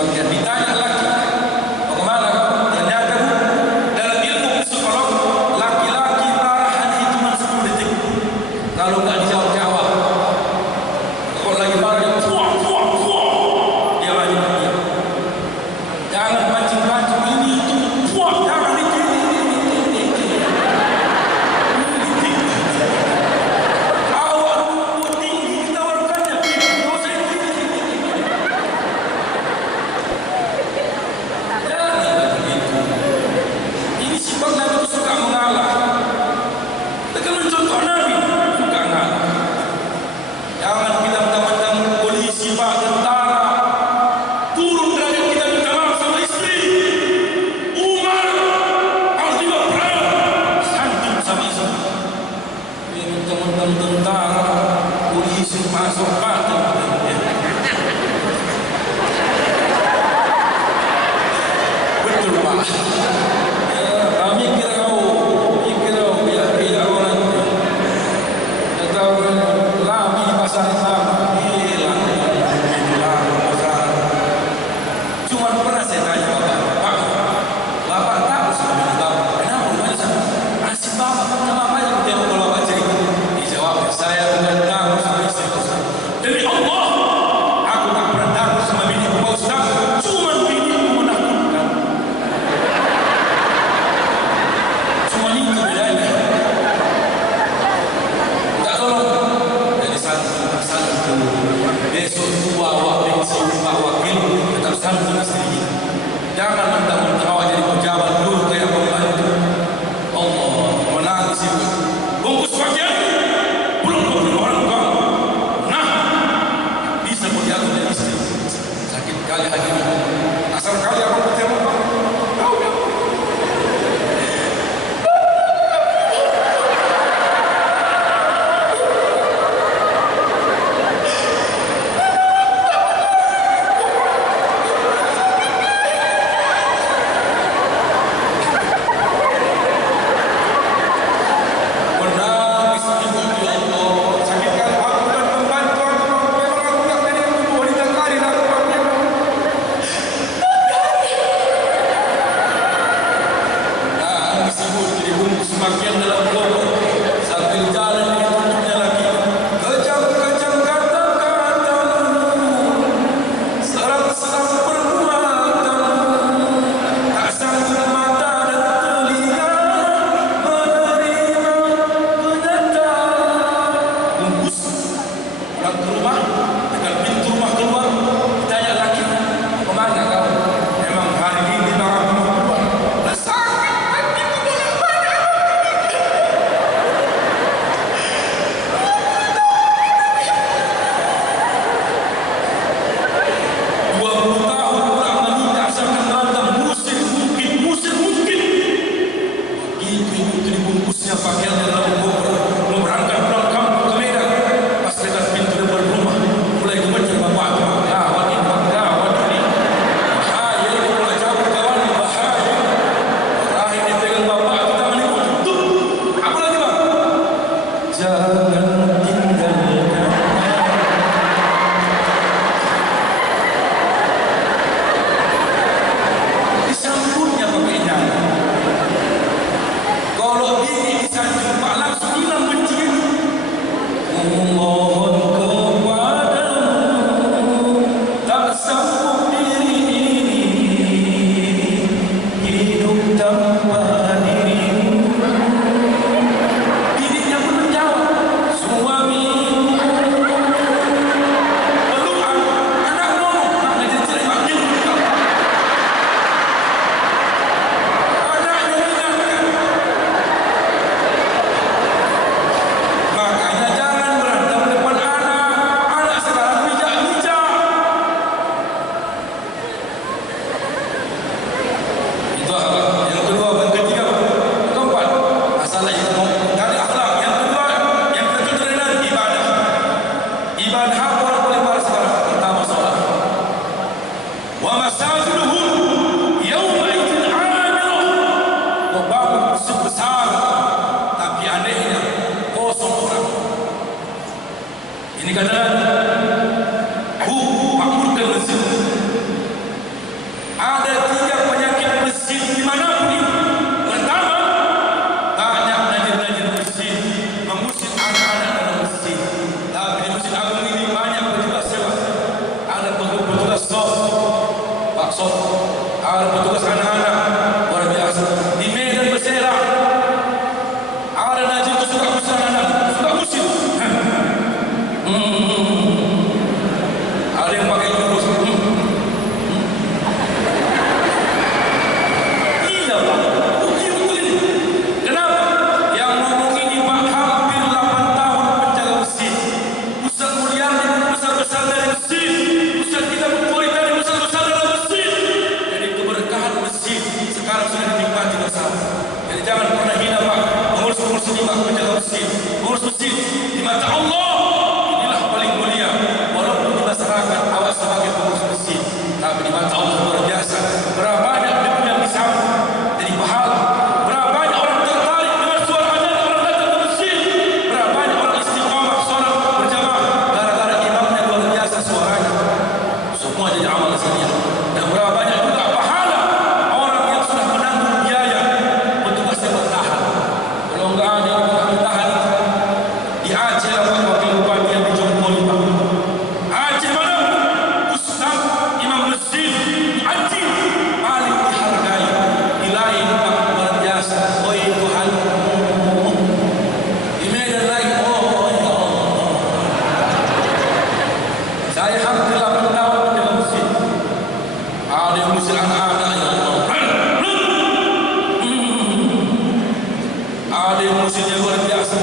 bagian. Ditanya lagi, bagaimana ternyata dalam ilmu psikolog laki-laki tahan itu cuma 10 detik. Kalau nggak dijawab-jawab, kalau lagi marah dia dia lanjut dia. Jangan pancing-pancing ini itu jangan ini. Awak tinggi ditawarkannya, dosa ini. usir anak-anak ya Allah. Ada yang musiknya luar biasa.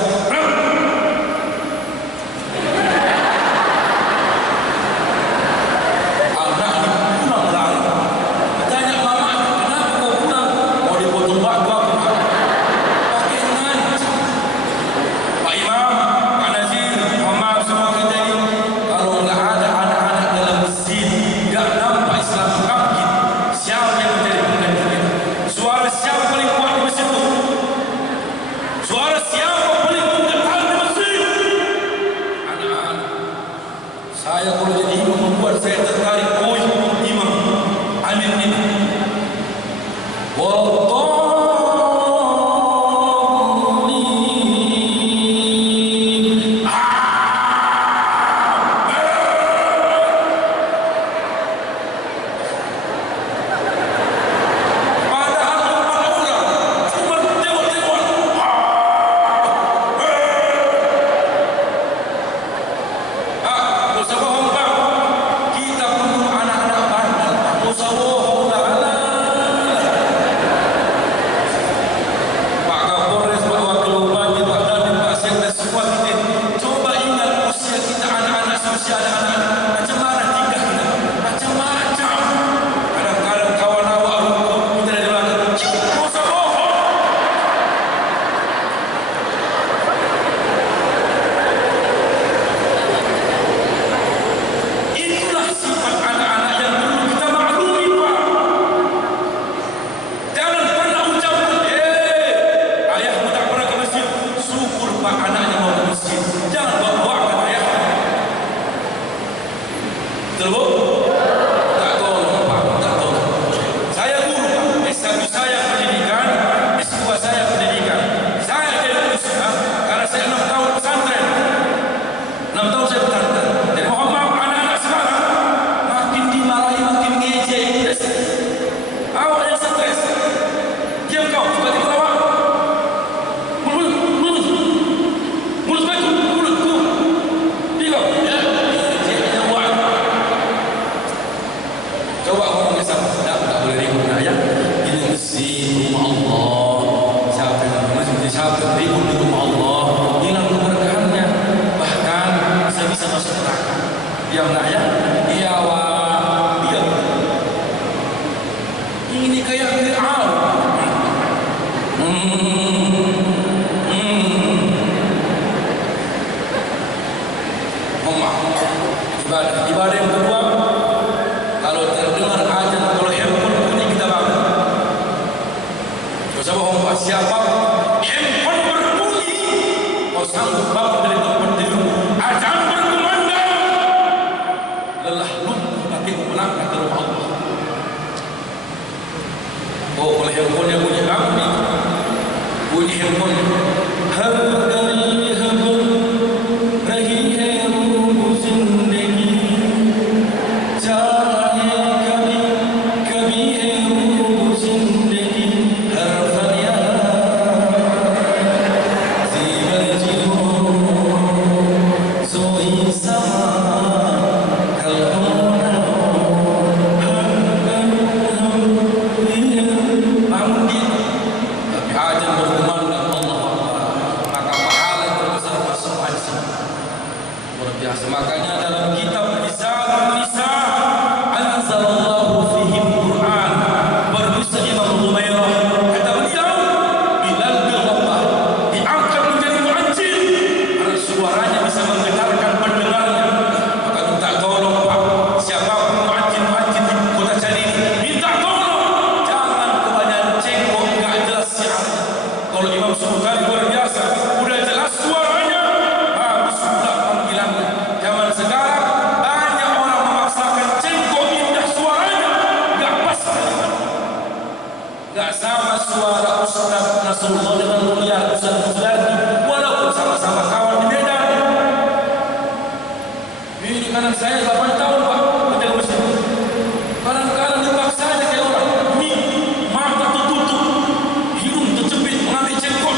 Ibadah yang kedua, kalau terdengar azan, kalau handphone bunyi kita bangun. Coba siapa handphone berbunyi, kau sanggup bangun dari tempat tidur. Azan berkumandang, lelah lutut kaki melangkah ke rumah Allah. Oh, kalau handphonenya bunyi bangun nih, bunyi handphone. Makanya dalam kitab Lisanul Nisa anzalallahu fihi Quran, berdusta Imam Humairah, kata beliau Bilal bin Rabah diangkat menjadi muadzin karena suaranya bisa menggetarkan pendengarnya. Maka minta tolong Pak, siapapun muadzin di kota Cadini, minta tolong jangan kebanyakan cengkok enggak jelas siarnya. Kalau Imam Sultan luar biasa, udah jelas suaranya, bagus pula panggilannya. Zaman sekarang banyak orang memaksakan cengkok indah suaranya, enggak pas, enggak sama suara Ustaz Nasrullah dengan mulia Ustaz Musdadi, walaupun sama-sama kawan di Medan. Ini kanan saya 8 tahun Pak, menjaga mesin. Kadang-kadang dipaksa aja kayak orang, ini mata tertutup, hidung terjepit, mengambil cengkok.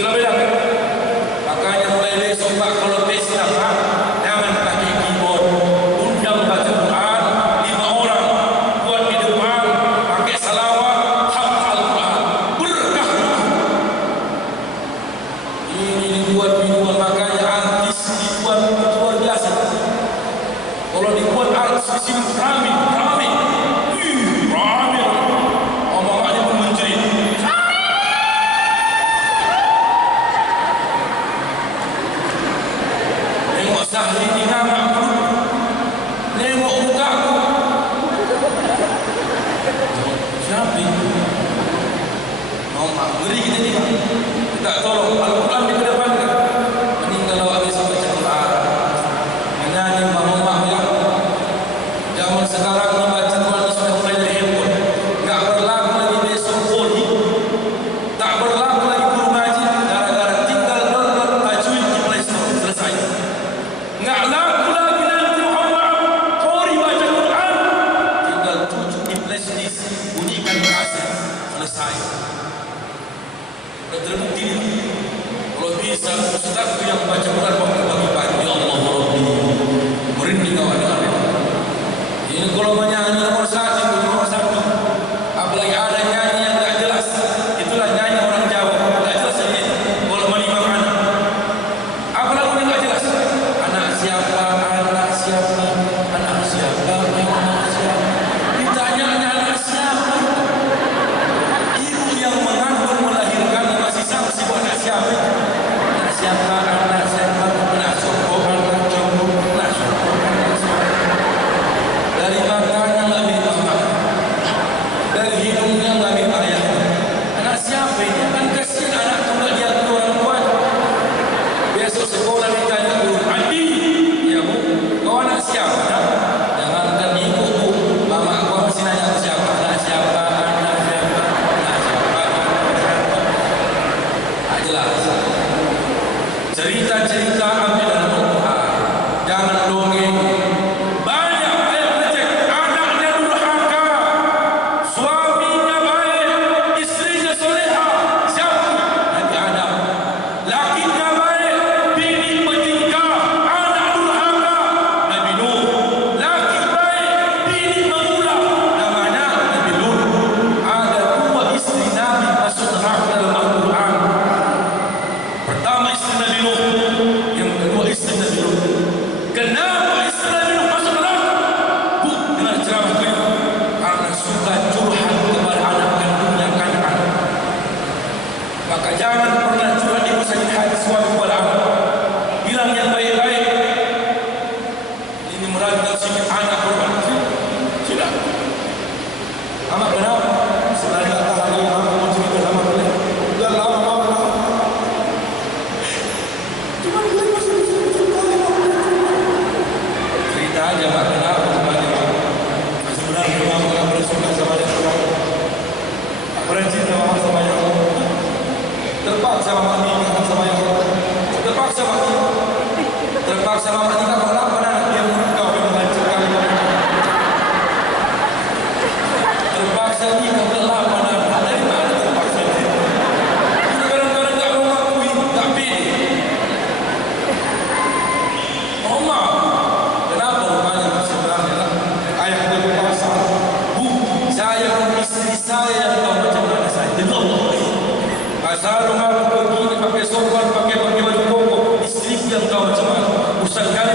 Itulah beda. Makanya mulai besok Pak, kalau pesta Pak, jangan pakai keyboard, undang baca Quran 5 orang, buat di depan, pakai salawat, hafal Quran, berkah. Ini dibuat minuman, makanya artis dibuat luar biasa. Kalau dibuat artis di sini rame. Omongannya pun menjerit. Nengok Sahri ni nama aku, nengok muka aku. Siapa itu? Ngeri kita ni. Kita tolong Al-Quran di kedepankan. Mending kalau habis baca Quran, menyanyi mama bilang, zaman sekarang ni baca Quran ni sudah mulai dari handphone. Tak berlaku lagi besok poli, tak berlaku lagi guru ngaji, gara-gara tinggal download tajwid di Play Store, selesai. Enggak laku lagi nanti Muhammad Qori baca Quran, tinggal cucuk di flash disk, bunyikan kaset, selesai. Sudah terbukti ni. Kalau bisa ustaz tu yang baca Quran waktu pagi-pagi, ya Allah Rabbi, merinding awak dengar. Ini kalau menyanyi nomor 1, apalagi ada nyanyi yang tak jelas, itulah nyanyi orang Jawa, tak jelas ini. Kalau menimam anak, apa lagu yang tak jelas? Anak siapa, anak siapa, anak siapa, anak siapa. Ditanyanya anak siapa? Ibu yang mengandung melahirkan masih sangsi buat anak siapa? Anak siapa, anak siapa, anak sopo, anak jomblo, anak sopo, anak siapa. Dari matanya nggak minta maaf, dari hidungnya nggak minta ayah. Anak siapa ini? Kan kasihan anak tu nggak diatur orang tuanya. Besok sekolah ditanya guru, Andi, ya bu, kau anak siapa? Jangankan ibu bu, mama kau masih nanya aku siapa? Anak siapa? Anak siapa? Anak siapa? Tak jelas. Cerita-cerita ambil dalam Al-Quran, jangan dongeng. Banyak ayat lecek, anaknya durhaka, suaminya baik, istrinya soleha. Siapa? Nabi Adam. Lakinya baik, bini bertingkah, anak durhaka. Nabi Nuh. Laki baik, bini mengulah, namanya Nabi Lut. Ada 2 istri Nabi masuk neraka dalam Al-Quran. Pertama istri Nabi Nuh, yang kedua istri Nabi Lut. Kenapa istri Nabi Nuh masuk neraka? Bu, dengan ceramah beliau, karena suka curhat kepada anak kandungnya Kan'an. Maka jangan pernah curhat ibu sakit hati suami kepada anak. Bilang yang baik-baik. Ini meragukan sikit anak korban. Sudah. Amat kenapa? Sebenarnya tak tahan lagi amat mau cerita sama kalian. Sudah lama. Cuma dia masih cerita aja Pak, kenapa sebenarnya? Sebenarnya memang tak boleh suka sama dia. Tak boleh cinta sama yang terpaksa mama nikah sama yang terpaksa mama nikah kalau mana dia menurut kau yang menghancurkan terpaksa nikah kalau mana dari mana terpaksa kadang-kadang tak mau mengakui, tak pilih. Mama, kenapa rupanya sebenarnya ayah dia berkuasa? Bu, saya dan istri saya yang tahu macam mana saya. Demi Allah. Asal rumah begini pakai sorban, pakai baju koko, istri yang tahu macam mana. Ustaz kali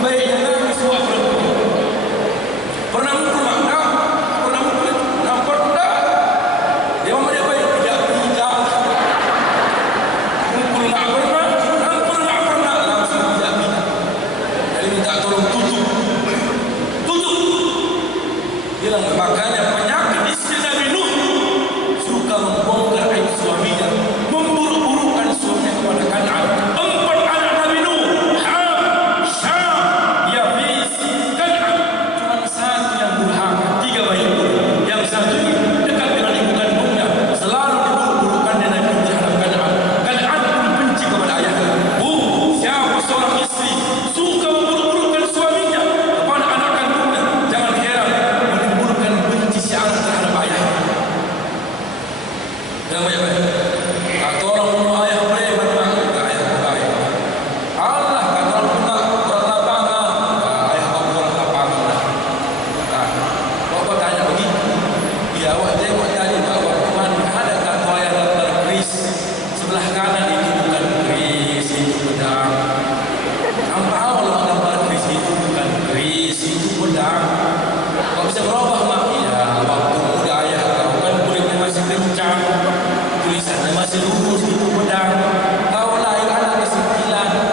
baiknya nangis buat perempuan. Pernah mukul mak? Pernah mukul? Nampak tak? Dia mama dia baik tidak. Mukul tak pernah, nampol tak pernah, langsung tidak. Jadi minta tolong tutup. Bilang makanya penyakit istri Nabi Nuh suka membongkar aib suaminya, memburuk-burukkan suaminya kepada Kan'an. 4 anak Nabi Nuh, Ham, Syam, Yafis, Kan'an. Cuma 1 yang durhaka, 3 bayi. Yang 1 dekat dengan ibu kandungnya, selalu diburuk-burukkan dan Nabi Nuh terhadap Kan'an. Kan'an pun benci kepada ayahnya. Siapa seorang istri suka memburuk-burukkan suaminya kepada anak kandungnya, jangan heran menimbulkan benci si anak terhadap ayah. Yang baik-baik. Kata orang bunuh ayah preman, kata ayah baik. Allah kata orang orang lapangan, ayah bapak orang lapangan. Bapak tanya begitu. Ya awak tengok tadi bapak teman ada kata ayah dalam keris sebelah kanan itu bukan keris, itu pedang. Nampak Allah gambar keris itu bukan keris, itu pedang. Kau bisa berubah mak? Ya waktu muda ayah kau kan kulitnya masih kencang, tulisannya masih lurus, itu pedang. Kau lahir anak ke-9,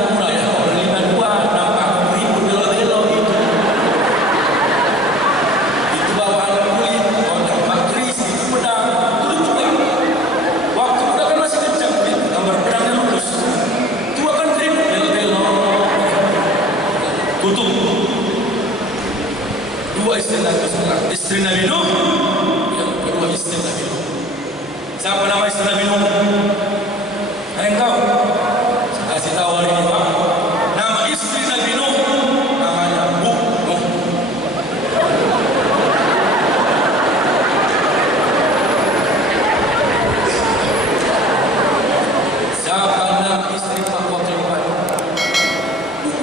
umur ayah kau 52, nampak beribu belok-belok itu. Itu bawaan kulit, kau nampak keris, itu pedang. Itu juga. Waktu muda kan masih kencang kulit, gambar pedangnya lurus. Tua kan beribu belok-belok. Tutup. 2 istri Nabi Nuh. Istri Nabi Nuh, yang kedua istri Nabi Nuh. Siapa nama istri Nabi Nuh? Engkau? Saya kasih tahu hari ini Pak. Nama istri Nabi Nuh namanya Nuh. Siapa nama istri Pak Wakil Bupati?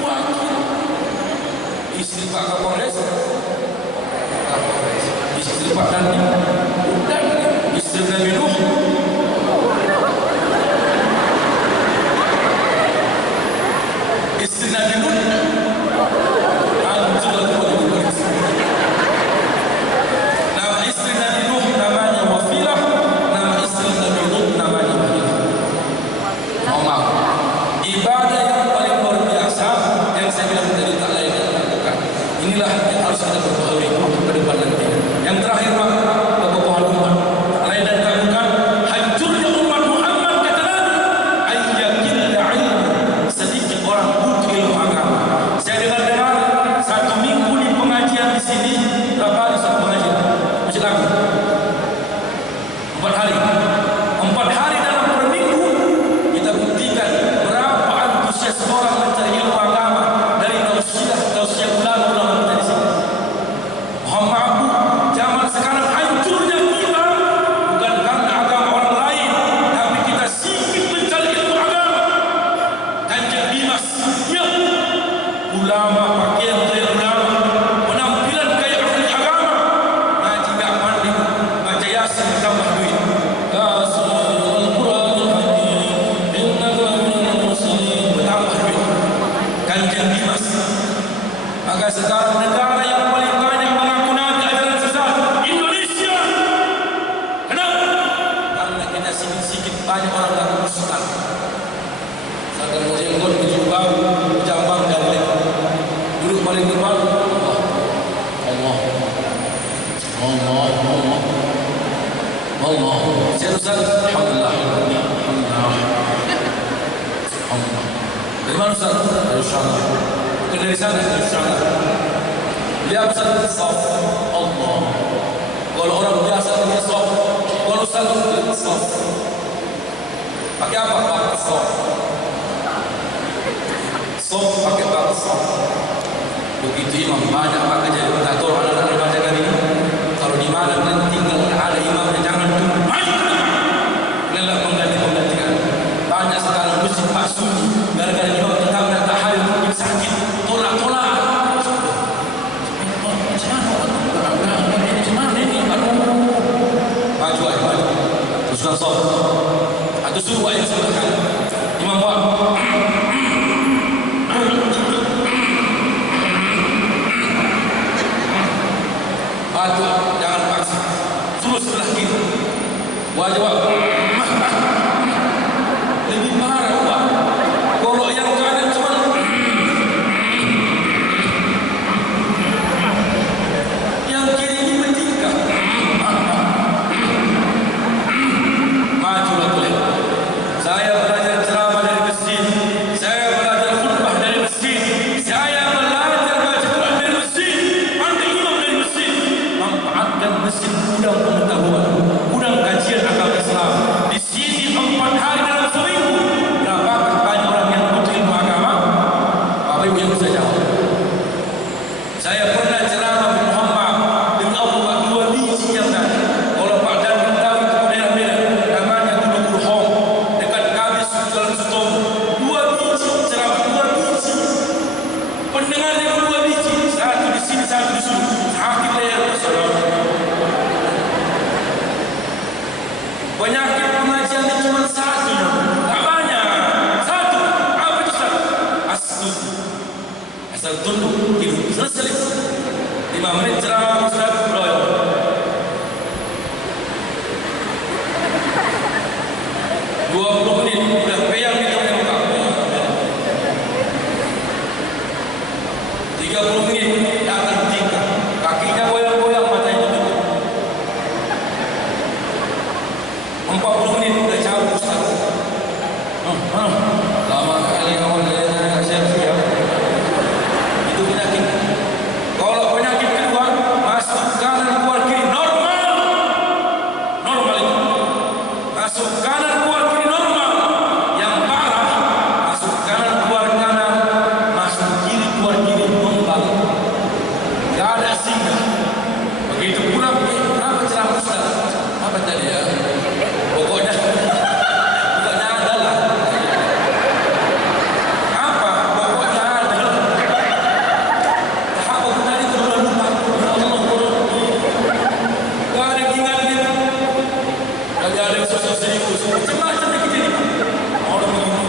Wakil. Istri Pak Kapolres? Istri Pak Dandi, istri Nabi Nuh. Istri Nabi Nuh hancur kepada nama istri Nabi Nuh namanya Wafilah, nama istri Nabi Nuh namanya Wafilah. Omar, ibadah yang paling luar biasa yang saya bilang tadi tak lain yang lakukan. Inilah yang harus kita perbaharui ke depan nanti. Yang terakhir Pak, kekokohan umat. Lain dan lakukan hancurnya umat Muhammad kata Nabi. Ayyakilda ilmu, sedikit orang butuh ilmu agama. Saya dengar 1 minggu di pengajian di sini, berapa hari 1 pengajian? Masih laku 4 hari. 4 hari dalam per minggu kita buktikan berapa antusias orang mencari ilmu agama dari tausiah ulama-ulama kita di sini. Muhammad Abu, zaman sekarang hancurnya kita bukan karena agama orang lain, tapi kita sibuk mencari ilmu agama. Kanjeng Dimas, ya, ulama pakaian gaya ulama, penampilan gaya ahli agama, ngaji gak mandi, baca yasin tambah duit. Kanjeng Dimas. Maka sekarang negara yang paling banyak mengaku Nabi adalah sesat Indonesia. Kenapa? Karena kita sikit-sikit banyak orang laku ustaz. Saya mau jenggot, baju baru, jambang dan lem. Duduk paling depan. Allah. Saya ustaz. Alhamdulillah. Dari mana ustaz? Dari sana. Dari sana, dari sana. Lihat ustaz, saf. Allah. Kalau orang biasa dia saf. Kalau ustaz dia saf. Pakai apa? Pakai saf. Saf pakai pakai saf. Begitu imam banyak pakai jadi koordinator anak-anak remaja kali ini. Kalau di mana kalian tinggal ada imamnya jangan tunggu. Kalian mengganti-gantikan. Banyak sekarang musik masuk gara-gara imam tetap dan tak hadir mungkin sakit. Tolak-tolak. Maju aja. Teruskan soal. Atau suruh ayat sebutkan. Imam buat. duduk tidur. Selesai 5 menit ceramah Ustaz Roy. 20 menit udah peyang di tengah muka. 30 menit datang tingkah, kakinya goyang-goyang, matanya tutup. 40 menit udah cabut Ustaz. Lama kali kawan saya. Itu penyakit. Kalau penyakit kedua, masuk kanan keluar kiri normal. Normal itu. Masuk kanan keluar kiri normal. Yang parah, masuk kanan keluar kanan, masuk kiri keluar kiri membalik. Gak ada singgah. Begitu pula apa ceramah Ustaz? Apa tadi ya? Pokoknya adalah apa? Pokoknya adalah apa tadi itu lupa. Allah gak ada ingat gitu. Gak ada sosok serius. Macam-macam kita ini. Orang begini.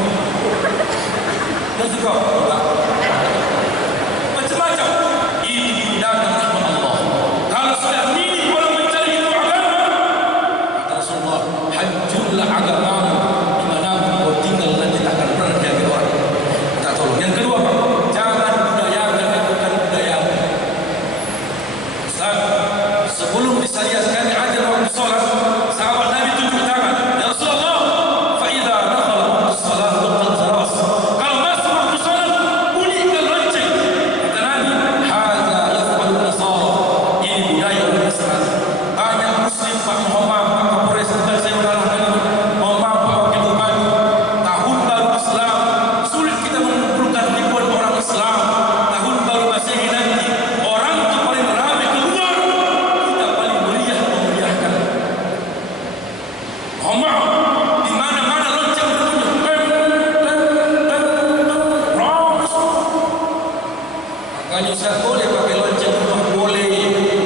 Dan juga macam-macam. Ini datang rahmat Allah. Kalau sudah ini orang mencari itu agama, kata Rasulullah, hajjullah agamamu. Dimana kau tinggal nanti tak akan pernah jaga orang. Kita tolong. Yang kedua, jangan budayakan bukan budaya. Ustaz, sebelum disyariatkan ajar waktu sholat, sahabat Nabi tunjuk tangan. Ya Rasulullah, fa'idha nakhala waktu sholat tuqal zaras. Kalau masuk waktu sholat, bunyikan lonceng. Kata Nabi, hadha yaf'alu nasara. Ini budaya orang Islam. Banyak Muslim, Pak Muhammad, Pak Kapolres, bukan saya berarah ini. Mohon maaf Pak Wakil Bupati. Tahun baru Islam, sulit kita mengumpulkan ribuan orang Islam. Tahun baru Masehi nanti, orang itu paling ramai keluar, kita paling meriah memeriahkan. Mohon maaf, di mana-mana lonceng berbunyi. Makanya Ustaz boleh pakai lonceng rumah, boleh.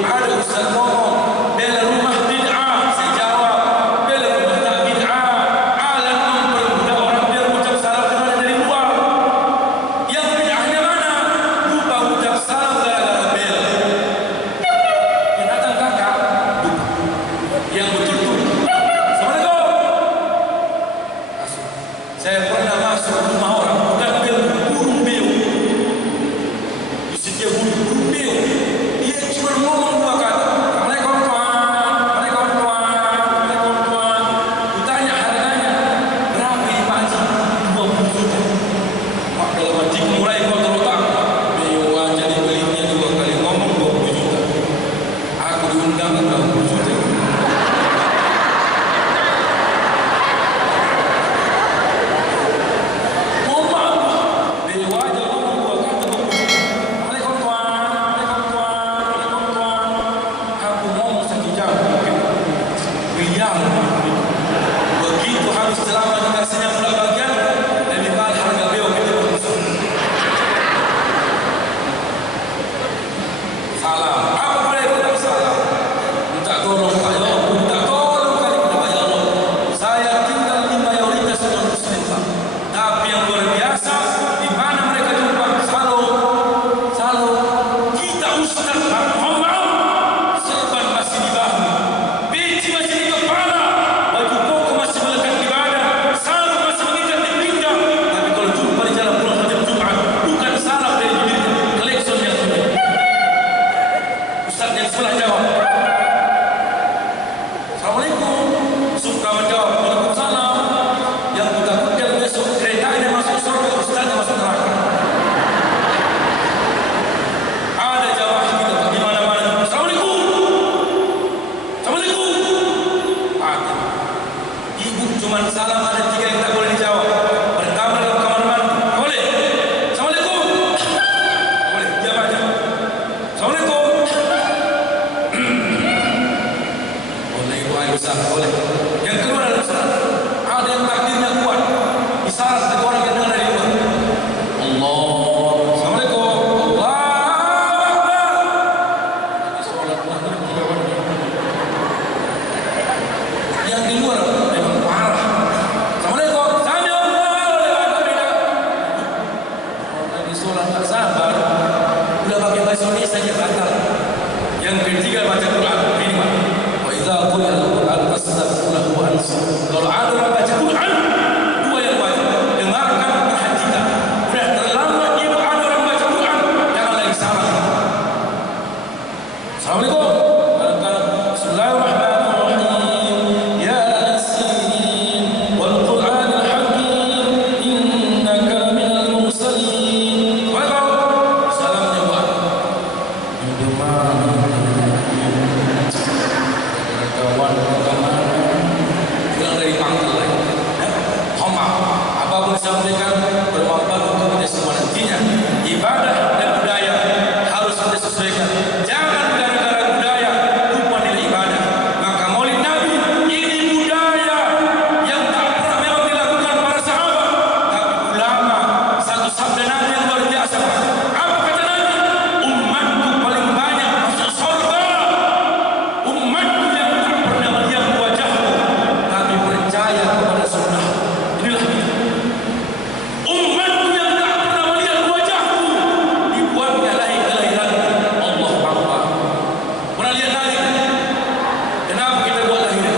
Ada Ustaz ngomong, bela rumah bid'ah. Saya jawab, bela rumah tak bid'ah. Alat mempermudah orang biar ucap salam kemana dari luar. Yang bid'ahnya mana? Lupa ucap salam gara-gara bel. Yang datang kakak, lupa. Yang betul tuh, Assalamualaikum. Masuk. Saya pernah masuk rumah orang, bukan bel, burung beo. Di setiap burung beo. pakai bahasa Indonesia saja batal. Yang ketiga baca Quran minimal. Wa idza quri'a al-Qur'an fastaghfiru lahu wa ansitu. Kalau ada orang baca Quran, dua yang wajib, dengarkan, perhatikan. Sudah terlambat ibu ada orang baca Quran, jangan lagi salah. Assalamualaikum. Bismillahirrahmanirrahim. Ya Yasin wal Qur'anil Hakim innaka laminal mursalin. Waalaikumsalam. Salamnya buat kawan pulang dari panggil lagi. Homa, apapun sampaikan bermanfaat untuk kita semua nantinya. Ibadah dan budaya harus kita sesuaikan. Jangan gara-gara budaya lupa nilai ibadah. Maka Maulid Nabi ini budaya yang tak pernah memang dilakukan para sahabat, tapi ulama satu sabda Nabi yang luar biasa. Apa kata Nabi? Umatku paling banyak masuk surga. Umatku yang tak pernah melihat wajahku, tapi percaya kepada sunnah. Inilah kita. Umatku yang tak pernah melihat wajahku, dibuatnya lahir kelahiran Allah Akbar. Pernah lihat lahir? Kenapa kita buat lahir?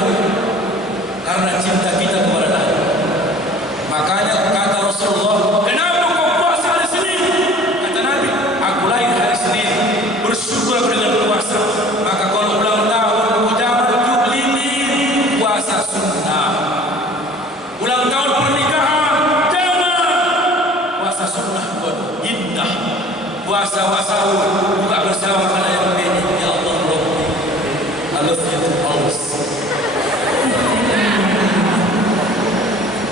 Karena cinta kita kepada Nabi. Makanya kata Rasulullah, kenapa kau puasa hari Senin? Kata Nabi, aku lahir hari Senin, bersyukur dengan puasa. Maka kalau ulang tahun, aku jangan tiup lilin, puasa sunnah. Ulang tahun pernikahan, jangan puasa sunnah, buat indah. Puasa sahur, buka bersama pada yang pendek. Ya Allah, Rabbi, I love you always.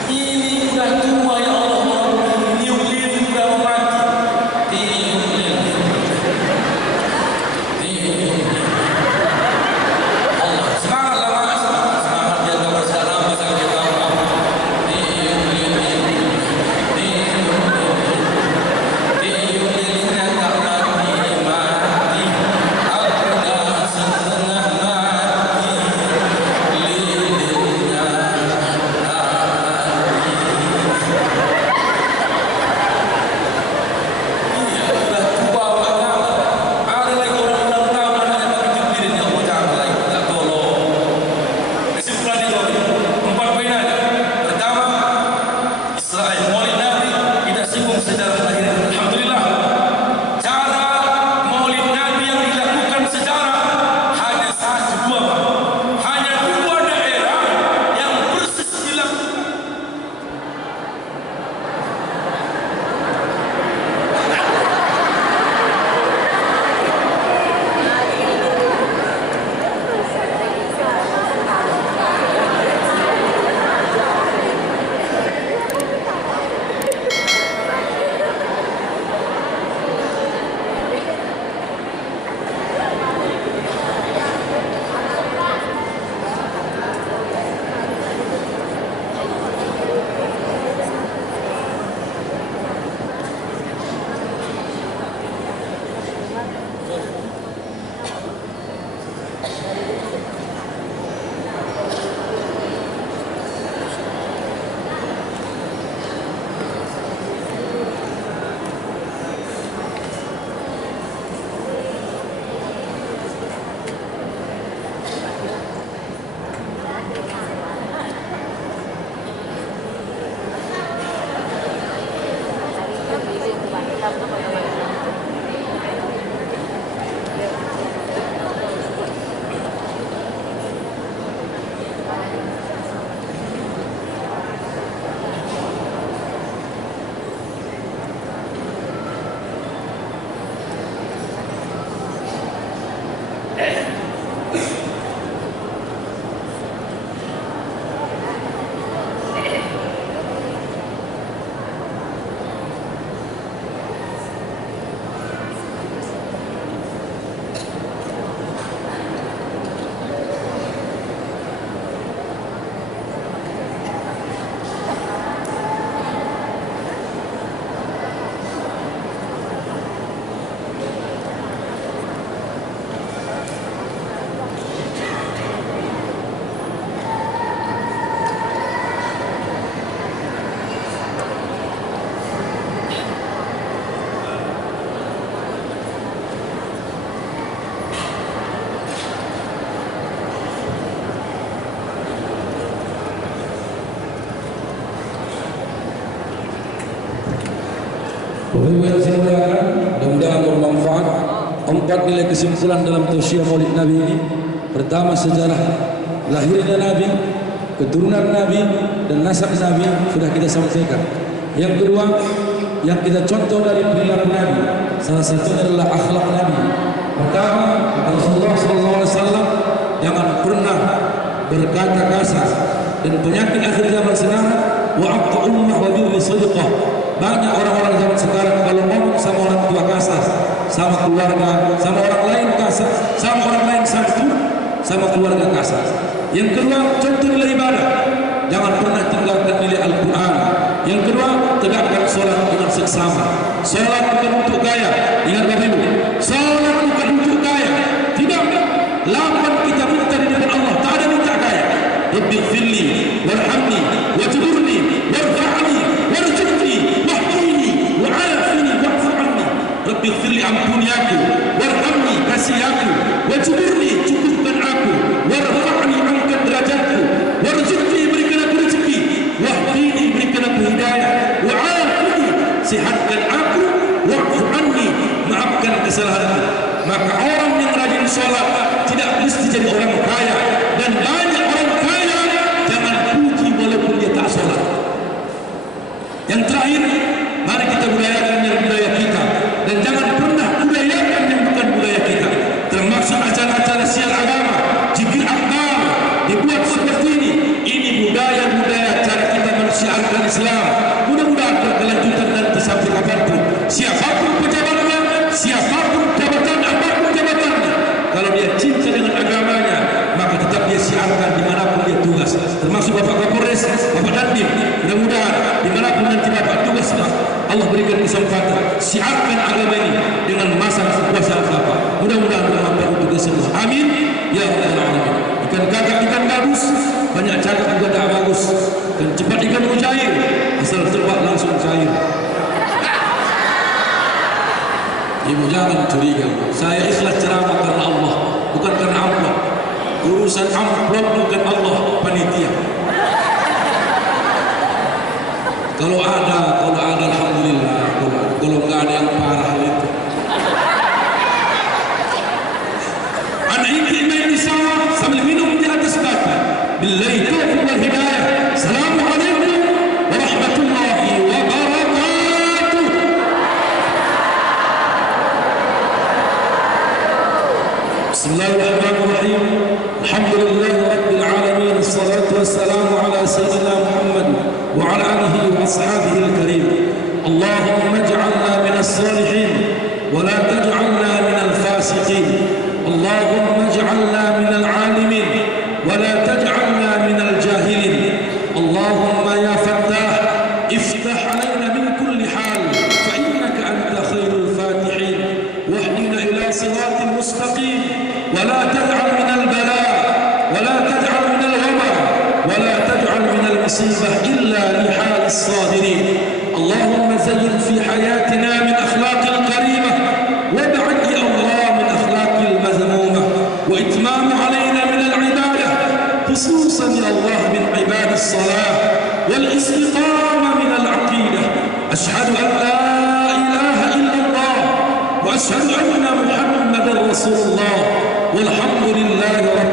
Ini udah tua ya Allah, niup lilin udah mau mati. Niup lilin. Allah, semangatlah Mas, semangat biar kamu sekarang masa kita tahu. Niup lilin yang tak mati. Bapak-Ibu yang saya muliakan, mudah-mudahan bermanfaat. 4 nilai kesimpulan dalam tausiah Maulid Nabi ini. Pertama, sejarah lahirnya Nabi, keturunan Nabi dan nasab Nabi sudah kita sampaikan. Yang kedua, yang kita contoh dari perilaku Nabi, salah satunya adalah akhlak Nabi. Pertama, Rasulullah SAW jangan pernah berkata kasar, dan penyakit akhir zaman sekarang wa'aqqa ummah wa birri sadaqah. Banyak orang-orang zaman sekarang kalau ngomong sama orang tua kasar, sama keluarga, sama orang lain kasar, sama orang lain santun, sama keluarga kasar. Yang kedua, contoh nilai ibadah, jangan pernah tinggalkan nilai Al-Quran. Yang kedua, tegakkan solat dengan seksama. Solat bukan untuk gaya. Ingat Bapak-Ibu, solat bukan untuk gaya. Tidak. Lapan kita minta di depan Allah, tak ada minta gaya. Rabbighfirli warhamni wajburni warfa'ni warzuqni wahdini wa'afini wa'fu anni. Rabbighfirli, ampuni aku, warhamni, kasih aku, wajburni, cukupkan aku, warfa'ni, angkat derajatku, warzuqni, berikan aku rezeki, wahdini, berikan aku hidayah, wa'afini, sihatkan aku, wa'fu anni, maafkan kesalahanku. Maka orang yang rajin sholat tidak mesti jadi orang kaya, dan banyak orang kaya jangan puji walaupun dia tak sholat. Yang terakhir, mari kita budayakan yang budaya kita, dan jangan pernah budayakan yang bukan budaya kita, termasuk acara-acara siar agama, zikir akbar dibuat seperti ini. Ini budaya-budaya cara kita mensiarkan Islam. Mudah-mudahan berkelanjutan dan sampai kapanpun. Siapapun pejabatnya, siapapun jabatan, apapun jabatannya, kalau dia cinta dengan agamanya, maka tetap dia siarkan dimanapun dia tugas. Termasuk Bapak Kapolres, Bapak Dandim. Mudah-mudahan dimanapun nanti Bapak tugas, Allah berikan kesempatan, siarkan agama ini dengan masa kuasa Bapak. Mudah-mudahan bermanfaat untuk kita semua. Amin. Ya Rabbal Alamin. Ikan kakak, ikan gabus, banyak cakap juga tak bagus. Dan cepat ikan mujair, asal terbang langsung cair. Ibu jangan curiga, saya ikhlas ceramah karena Allah, bukan karena amplop. Urusan amplop bukan Allah, panitia. Kalau ada alhamdulillah, kalau enggak ada yang parah itu. Anak ini main di sawah sambil minum di atas batu. Billahi taufiq wal hidayah. Assalamualaikum warahmatullahi wabarakatuh. Bismillahirrahmanirrahim. Alhamdulillahi rabbil alamin. Assalatu wassalamu ala sayyidina Muhammad wa ala alihi wa ashabihi al-karim. Allahumma ij'alna minas salihin wa la taj'alna minal fasiqin. Allahumma ij'alna minal alimin wa la taj'alna minal jahilin. Allahumma ya Fattah, iftah alaina min kulli hal, fa innaka anta khairul fatihin, wahdina ila siratin mustaqim, wa la taj'al minal bala, wa la taj'al minal waba, wa la taj'al minal musibah illa lihal as-sabirin. Allahumma zayyin fi hayatina min akhlaqil karimah, wab'id ya Allah min akhlaqil mazmumah, wa itmam alaina min al-ibadah, khususan ya Allah min ibad as-salah wal istiqamah min al-aqidah. Ashhadu an la ilaha illallah wa ashhadu anna Muhammadan Rasulullah, walhamdulillahi rabbil